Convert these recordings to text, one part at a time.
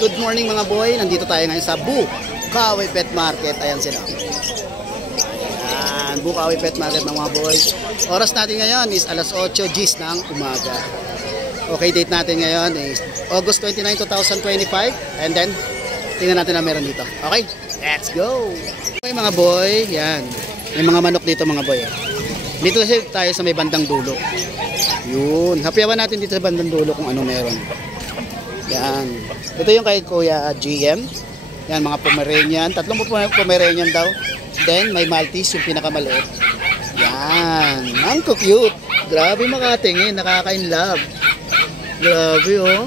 good morning mga boy. Nandito tayo ngayon sa Bukawi Pet Market. Ayan sila. Ayan, Bukawi Pet Market ng mga boy. Oras natin ngayon is alas 8 Gs ng umaga. Okay, date natin ngayon is August 29, 2025. And then, tingnan natin na meron dito. Okay, let's go! Okay mga boy, yan. May mga manok dito mga boy. Dito kasi tayo sa may bandang dulo. Yun, hapiawan natin dito sa bandang dulo kung ano meron. Yan. Ito yung kay Kuya GM. Yan, mga Pomeranian. 3 Pomeranian daw. Then, may Maltese, yung pinakamaliit. Yan. Ang cute. Grabe makatingin. Nakaka-inlove. Grabe, oh.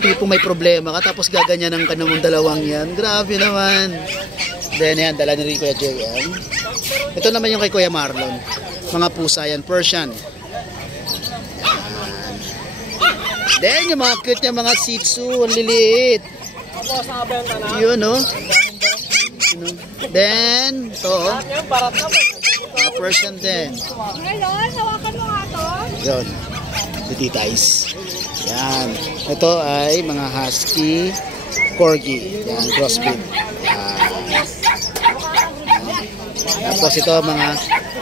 Tipong may problema ka, tapos gaganyanan ka ng dalawang yan. Grabe naman. Then, yan. Dala na rin Kuya GM. Ito naman yung kay Kuya Marlon. Mga pusa yan. Persian. Then, yung mga cute yung mga Shih Tzu, ang liliit. Yun, no? Then, ito, mga Persian din. Ngayon, hawakan mo nga ito. Yun, tititais. Yan. Ito ay mga Husky, Corgi. Yan, crossbreed. Yan. Tapos ito, mga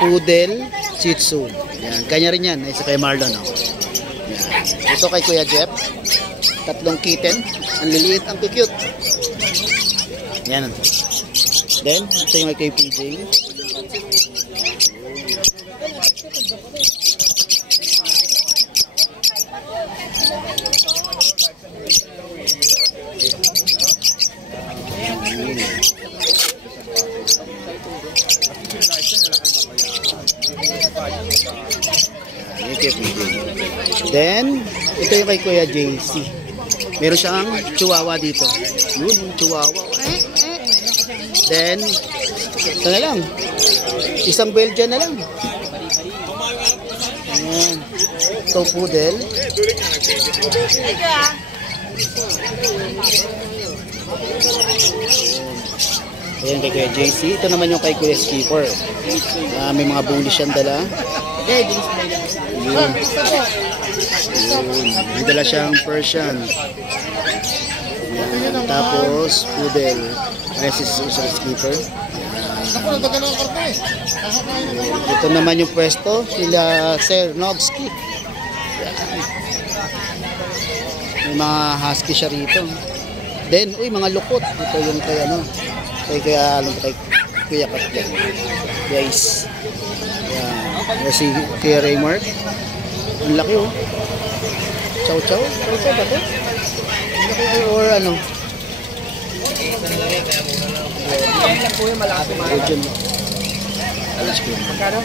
Poodle, Shih Tzu. Yan, kanya rin yan. Isa kay Marlon, no? Ito kay Kuya Jeff, 3 kitten, ang liliit, ang cute. Yan. Then, ito yung kay PJ. Then, ito yung kay Kuya JC. Meron siyang chihuahua dito. Yun, chihuahua. Then, ito na lang. Isang Belgian na lang. Ayan. Ito poodle. Ayan kay Kuya JC. Ito naman yung kay Kuya Skipper. May mga bully siyang dala. Yun. May dala siyang Persian. Yan. Tapos poodle. Resist user Skipper. Ito naman yung pwesto sila Sir Nogski. May mga husky siya rito. Then, mga lukot. Ito yung kay kay Kuya Katyan. Guys. Yan. Si Kuya Raymark. Ang laki, oh. Chow chow? Chow chow ba ito? Or ano? Yan lang po yung malaki mga. Alas ko. Magkano?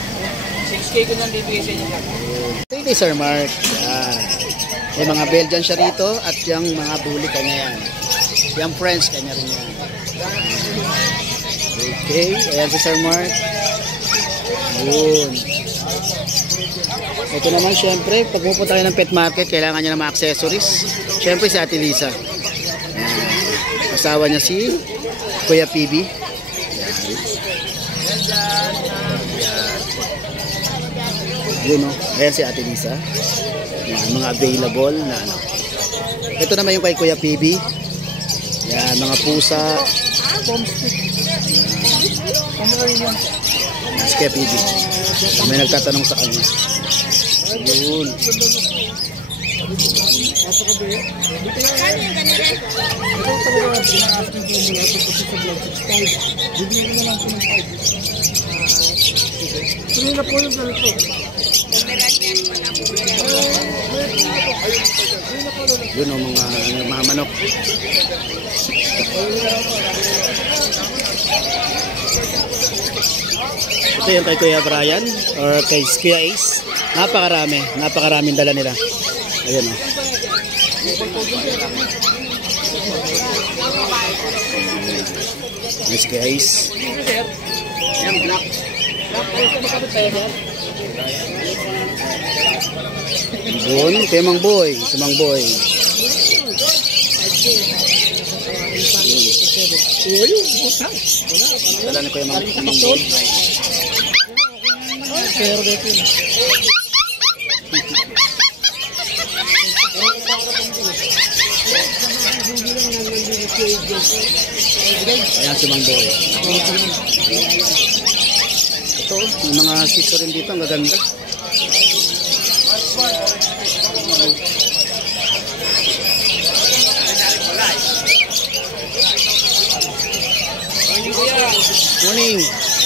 6K ko nang bibigay sa inyo. Ito yung kay Sir Mark. Yan. May mga Belgian siya rito at yung mga bully kanya yan. Yung French kanya rin yan. Okay. Ayan si Sir Mark. Yun. Ito naman syempre, pag pupunta kayo ng pet market, kailangan niya ng mga accessories. Syempre si Ate Lisa. Ayan. Asawa niya si Kuya PB. Yun, no? Ayan si Ate Lisa. Ayan, mga available na ano. Ito naman yung kay Kuya PB. Ayan, mga pusa. Ayan. Si Kuya PB. May nagtatanong sa kanya. Yun. Yun o, mga manok. Ito yung kay Kuya Brian or kay Kuya Ace. Napakaraming dala nila. Ayan o. Nice guys. Doon, kay Mang Boy. Si Mang Boy. Dala ni Kuya Mang Boy. Pero dito. Ayan si Mang Boy. Ito, may mga siso rin dito, ang gaganda. Morning.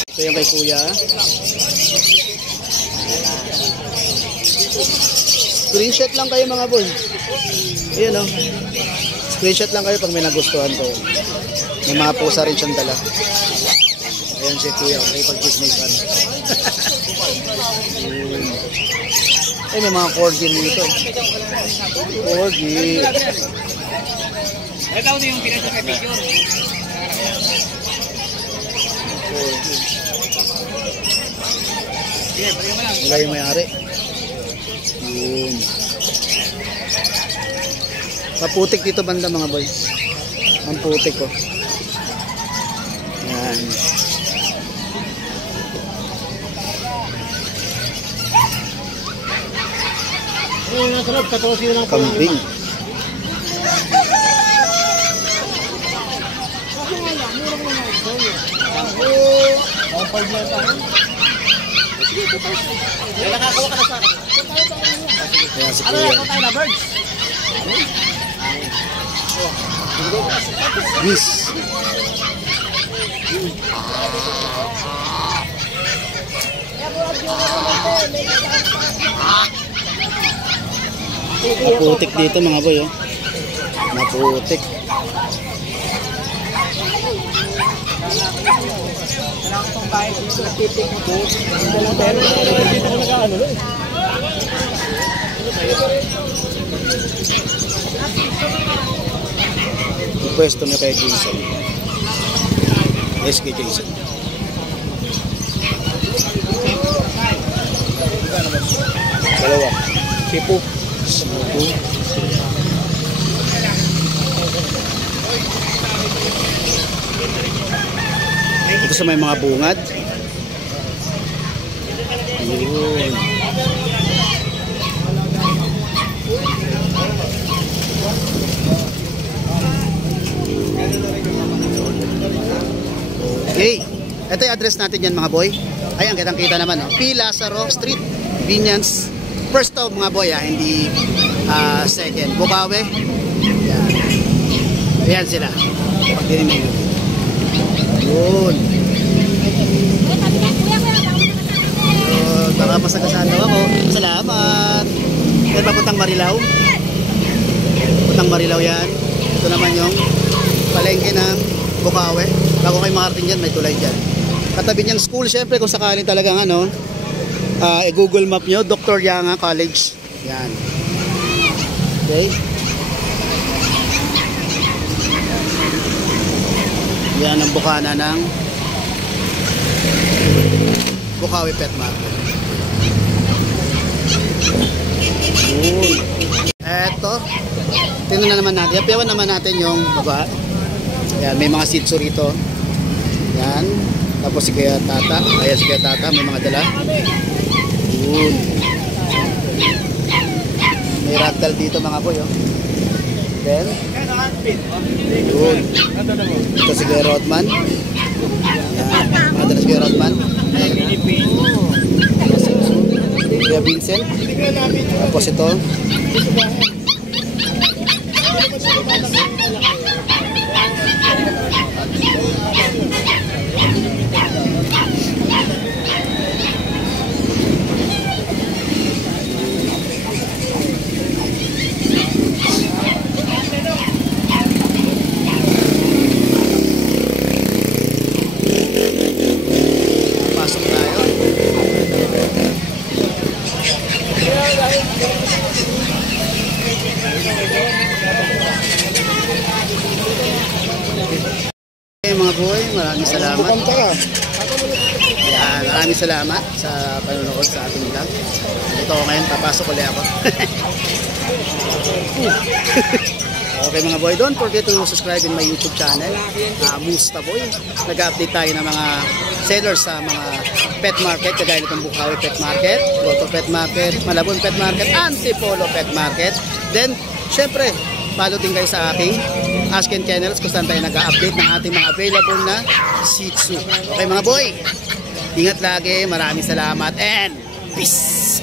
Ito yung kay Kuya. Screenshot lang kayo mga boy. Ayan o. Screenshot lang kayo pag may nagustuhan ko. May mga pusa rin siyang dala. Ayan si Kuya. Okay, pag-chismisan. Ay, may mga corgi dito. Corgi. Ito yung pinag-picture. Wala yung may-ari. Yun. Maputik dito banda mga boy. Ang putik ko. Yan. Kambing. Ayan si Kuya. Bis. Maputik dito mga boy, oh. Maputik. Yung pwesto niya kay Jason. SK Jason. Dalawa. Sipo. Sipo. Ito sa may mga bungad. Ayun. Okay. Ito yung address natin yan mga boy. Ayan, kitang-kita naman. Oh. P. Lazaro Street, Vinyans. First of mga boy, hindi second. Bukawi. Ayan. Ayan sila. Pagdirinig. Yun. Baka masagasaan daw ako. Salamat. Yan papuntang Marilao. Papuntang Marilao yan. Ito naman yung palengke ng Bukawi. Bago kayo makarating dyan, may tulay dyan. Katabi niyang school, syempre kung sakaling talagang i-Google map nyo, Dr. Yanga College. Yan. Okay. Yan ang bukana ng Bukawi Pet Market. Eto, tingnan na naman natin. Yapiawan naman natin yung baba. Yan, may mga sitso rito. Yan. Tapos si Kuya Tata. Ayan si Kuya Tata, may mga dala. Yun. May ragdoll dito mga boy. Oh. Then, yun. Ito si Kuya Rodman. Yan. Mga dala si Kuya Rodman. Kuya Vincent. Tapos ito. Pasok tayo. Okay, mga boy, maraming salamat. Yan, maraming salamat sa panonood sa ating vlog. Ito ako ngayon, papasok ulit ako. Okay mga boy, don't forget to subscribe in my YouTube channel, Musta Boy. Nag-update tayo ng mga sellers sa mga pet market, kagaya nitong Bukawi Pet Market, Grotto Pet Market, Malabon Pet Market, Antipolo Pet Market. Then, syempre, follow din kayo sa aking Ashken Kennels kung saan tayo nag-update ng ating mga available na Shih Tzu. Okay mga boy, ingat lagi, maraming salamat and peace!